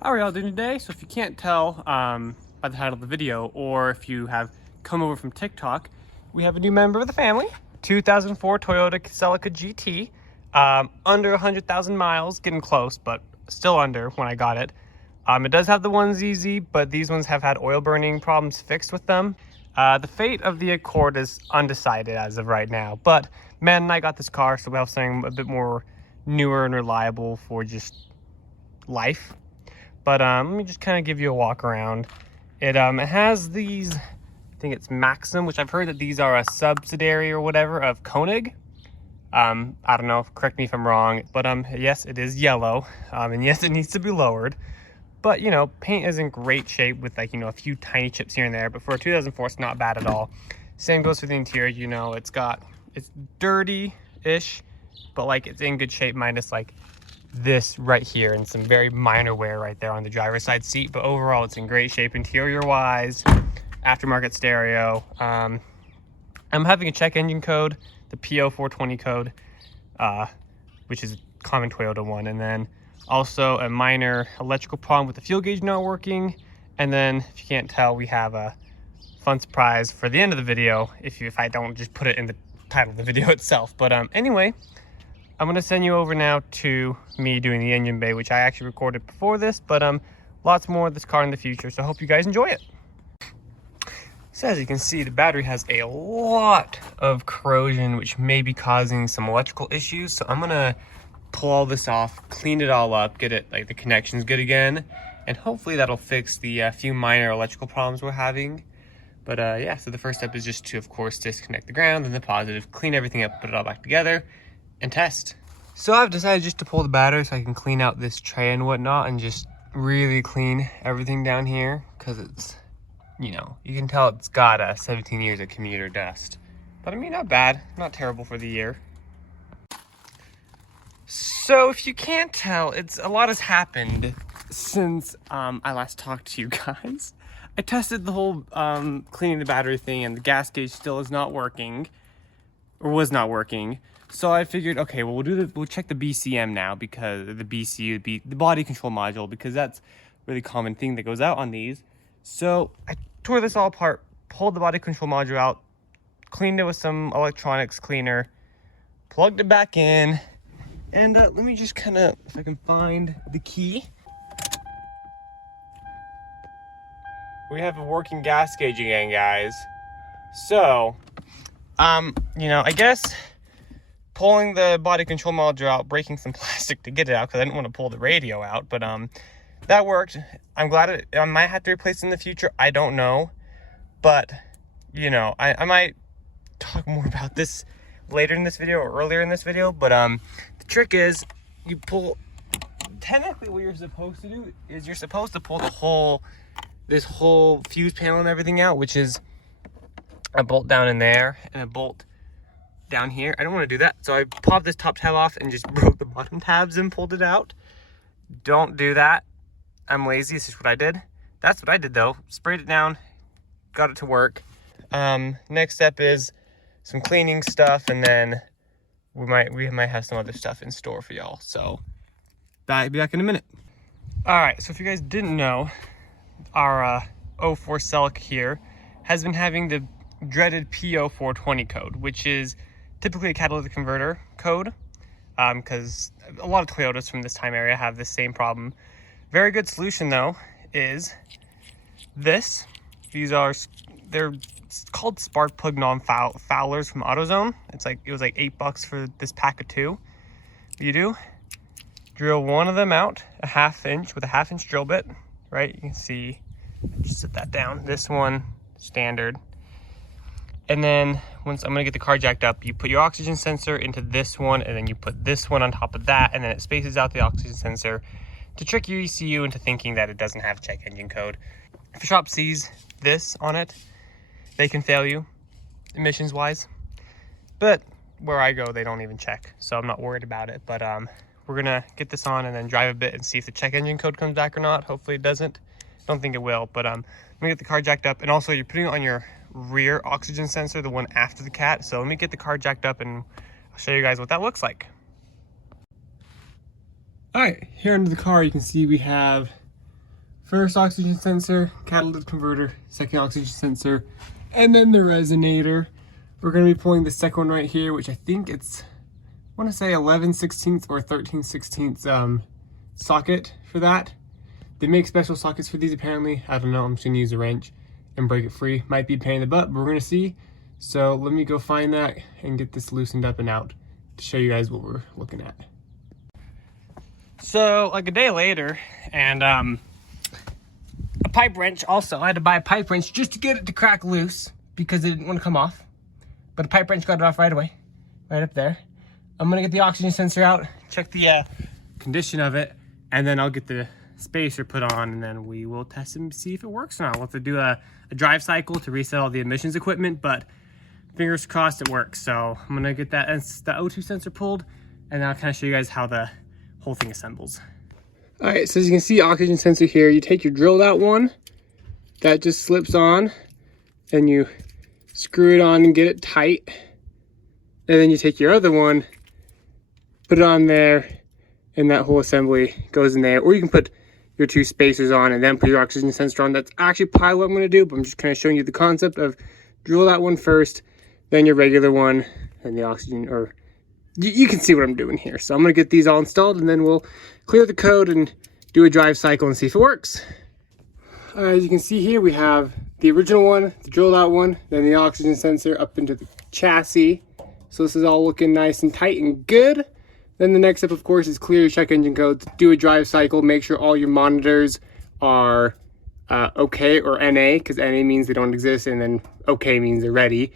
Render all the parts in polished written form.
How are y'all doing today? So if you can't tell by the title of the video, or if you have come over from TikTok, we have a new member of the family, 2004 Toyota Celica Gt, under 100,000 miles, getting close, but still under when I got it. It does have the 1ZZ, but these ones have had oil burning problems fixed with them. The fate of the Accord is undecided as of right now, but Matt and I got this car, so we have something a bit more newer and reliable for just life. But let me just kind of give you a walk around. It has these, I think it's Maxim, which I've heard that these are a subsidiary or whatever of Koenig. I don't know, correct me if I'm wrong, but yes, it is yellow, and yes, it needs to be lowered. But, you know, paint is in great shape with, like, you know, a few tiny chips here and there, but for a 2004, it's not bad at all. Same goes for the interior. You know, it's dirty-ish, but, like, it's in good shape minus, like, this right here and some very minor wear right there on the driver's side seat, but overall it's in great shape interior wise. Aftermarket stereo. I'm having a check engine code, the p0420 code, which is a common Toyota one, and then also a minor electrical problem with the fuel gauge not working. And then, if you can't tell, we have a fun surprise for the end of the video if I don't just put it in the title of the video itself. But anyway, I'm going to send you over now to me doing the engine bay, which I actually recorded before this, but lots more of this car in the future, so I hope you guys enjoy it. So as you can see, the battery has a lot of corrosion, which may be causing some electrical issues, so I'm going to pull all this off, clean it all up, get it, like, the connections good again, and hopefully that'll fix the few minor electrical problems we're having. But yeah, so the first step is just to, of course, disconnect the ground and the positive, clean everything up, put it all back together, and test. So I've decided just to pull the battery so I can clean out this tray and whatnot and just really clean everything down here, because it's, you know, you can tell it's got 17 years of commuter dust. But I mean, not bad, not terrible for the year. So if you can't tell, a lot has happened since I last talked to you guys. I tested the whole cleaning the battery thing, and the gas gauge still is not working, or was not working. So I figured, okay, well, we'll check the BCM now, because the BCU, the body control module, because that's a really common thing that goes out on these. So I tore this all apart, pulled the body control module out, cleaned it with some electronics cleaner, plugged it back in, and let me just kind of, if I can find the key. We have a working gas gauge again, guys. So, you know, I guess pulling the body control module out, breaking some plastic to get it out, because I didn't want to pull the radio out, but that worked. I'm glad I might have to replace it in the future. I don't know, but, you know, I might talk more about this later in this video or earlier in this video, but the trick is you pull, technically what you're supposed to do is you're supposed to pull this whole fuse panel and everything out, which is a bolt down in there and a bolt down here. I don't want to do that, so I popped this top tab off and just broke the bottom tabs and pulled it out. Don't do that. I'm lazy. This is what I did. That's what I did though. Sprayed it down, got it to work. Next step is some cleaning stuff, and then we might have some other stuff in store for y'all. So I'll be back in a minute. All right, so if you guys didn't know, our 04 Celica here has been having the dreaded p0420 code, which is typically a catalytic converter code, because a lot of Toyotas from this time area have this same problem. Very good solution though is this. They're called spark plug Fowlers from AutoZone. It was like $8 for this pack of 2. What you do, drill one of them out a 1/2 inch with a 1/2 inch drill bit. Right, you can see, just set that down. This one, standard. And then once I'm gonna get the car jacked up, you put your oxygen sensor into this one, and then you put this one on top of that, and then it spaces out the oxygen sensor to trick your ECU into thinking that it doesn't have check engine code. If a shop sees this on it, they can fail you, emissions wise. But where I go, they don't even check, so I'm not worried about it. But we're gonna get this on and then drive a bit and see if the check engine code comes back or not. Hopefully it doesn't. Don't think it will, but I'm gonna get the car jacked up, and also you're putting it on your rear oxygen sensor, the one after the cat. So let me get the car jacked up and I'll show you guys what that looks like. All right, here under the car you can see we have First oxygen sensor, catalytic converter, second oxygen sensor, and then the resonator. We're going to be pulling the second one right here, which I think it's, I want to say 11/16 or 13/16 socket for that. They make special sockets for these apparently. I don't know, I'm just going to use a wrench and break it free. Might be a pain in the butt, but we're going to see. So let me go find that and get this loosened up and out to show you guys what we're looking at. So like a day later, and a pipe wrench also. I had to buy a pipe wrench just to get it to crack loose because it didn't want to come off. But a pipe wrench got it off right away, right up there. I'm gonna get the oxygen sensor out, check the condition of it, and then I'll get the spacer put on, and then we will test it and see if it works or not. We'll have to do a drive cycle to reset all the emissions equipment, but fingers crossed it works. So I'm gonna get that the O2 sensor pulled, and then I'll kind of show you guys how the whole thing assembles. All right, so as you can see, oxygen sensor here, you take your drilled out one, that just slips on, and you screw it on and get it tight. And then you take your other one, put it on there, and that whole assembly goes in there. Or you can put your two spacers on and then put your oxygen sensor on. That's actually probably what I'm gonna do, but I'm just kind of showing you the concept of drill that one first, then your regular one, and the oxygen, or you can see what I'm doing here. So I'm gonna get these all installed, and then we'll clear the code and do a drive cycle and see if it works. All right, as you can see here, we have the original one, the drilled out one, then the oxygen sensor up into the chassis. So this is all looking nice and tight and good. Then the next step, of course, is clear your check engine codes, do a drive cycle, make sure all your monitors are okay, or NA, because NA means they don't exist, and then okay means they're ready.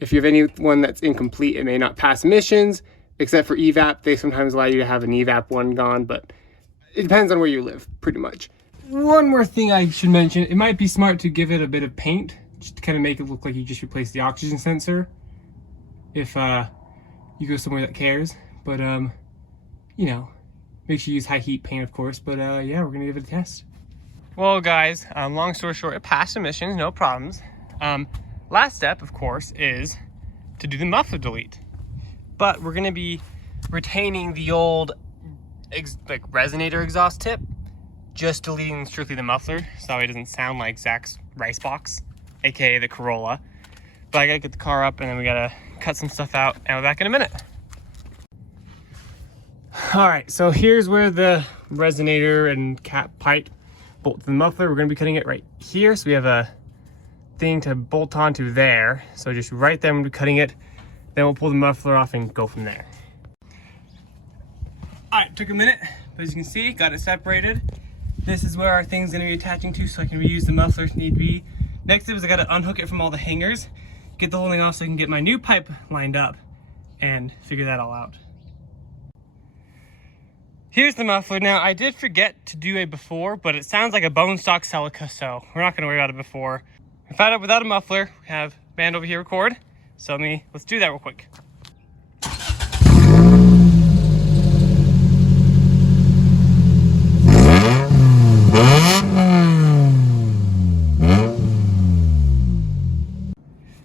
If you have anyone that's incomplete, it may not pass emissions, except for evap. They sometimes allow you to have an evap one gone, but it depends on where you live, pretty much. One more thing I should mention, it might be smart to give it a bit of paint, just to kind of make it look like you just replaced the oxygen sensor, if you go somewhere that cares. But you know, make sure you use high heat paint, of course. But yeah, we're gonna give it a test. Well guys, long story short, it passed emissions, no problems. Last step, of course, is to do the muffler delete. But we're gonna be retaining the old like resonator exhaust tip, just deleting strictly the muffler, so it doesn't sound like Zach's rice box, aka the Corolla. But I gotta get the car up, and then we gotta cut some stuff out, and we're back in a minute. All right, so here's where the resonator and cap pipe bolt to the muffler. We're gonna be cutting it right here, so we have a thing to bolt onto there. So just right there, we'll be cutting it. Then we'll pull the muffler off and go from there. All right, took a minute, but as you can see, got it separated. This is where our thing's gonna be attaching to, so I can reuse the muffler if need be. Next step is I gotta unhook it from all the hangers, get the whole thing off so I can get my new pipe lined up and figure that all out. Here's the muffler. Now, I did forget to do a before, but it sounds like a bone stock Celica, so we're not gonna worry about it before. We found out without a muffler, we have band over here record. So let's do that real quick.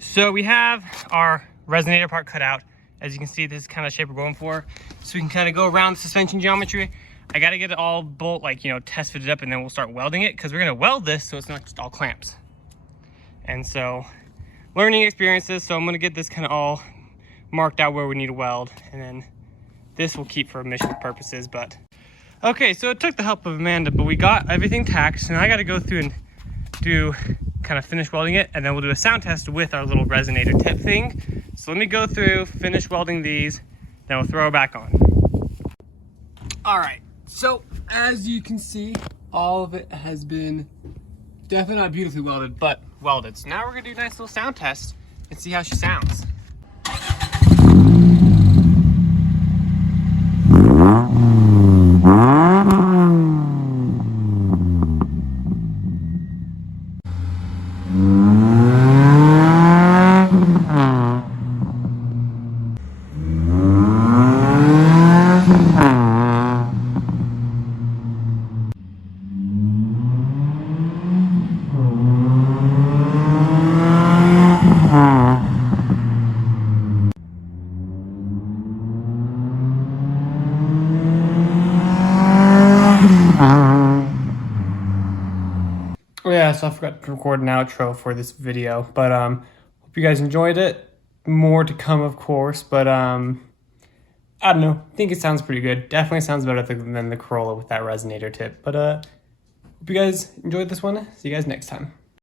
So we have our resonator part cut out. As you can see, this is kind of the shape we're going for. So we can kind of go around the suspension geometry. I got to get it all test fitted up, and then we'll start welding it, because we're going to weld this so it's not just all clamps. And so, learning experiences, so I'm going to get this kind of all marked out where we need to weld, and then this will keep for emission purposes. But okay, so it took the help of Amanda, but we got everything tacked, so now I got to go through and do kind of finish welding it, and then we'll do a sound test with our little resonator tip thing. So let me go through, finish welding these, then we'll throw it back on. All right, so as you can see, all of it has been definitely not beautifully welded, but welded. So now we're gonna do a nice little sound test and see how she sounds. yeah, so I forgot to record an outro for this video, but hope you guys enjoyed it. More to come, of course, but I don't know. I think it sounds pretty good. Definitely sounds better than the Corolla with that resonator tip. But hope you guys enjoyed this one. See you guys next time.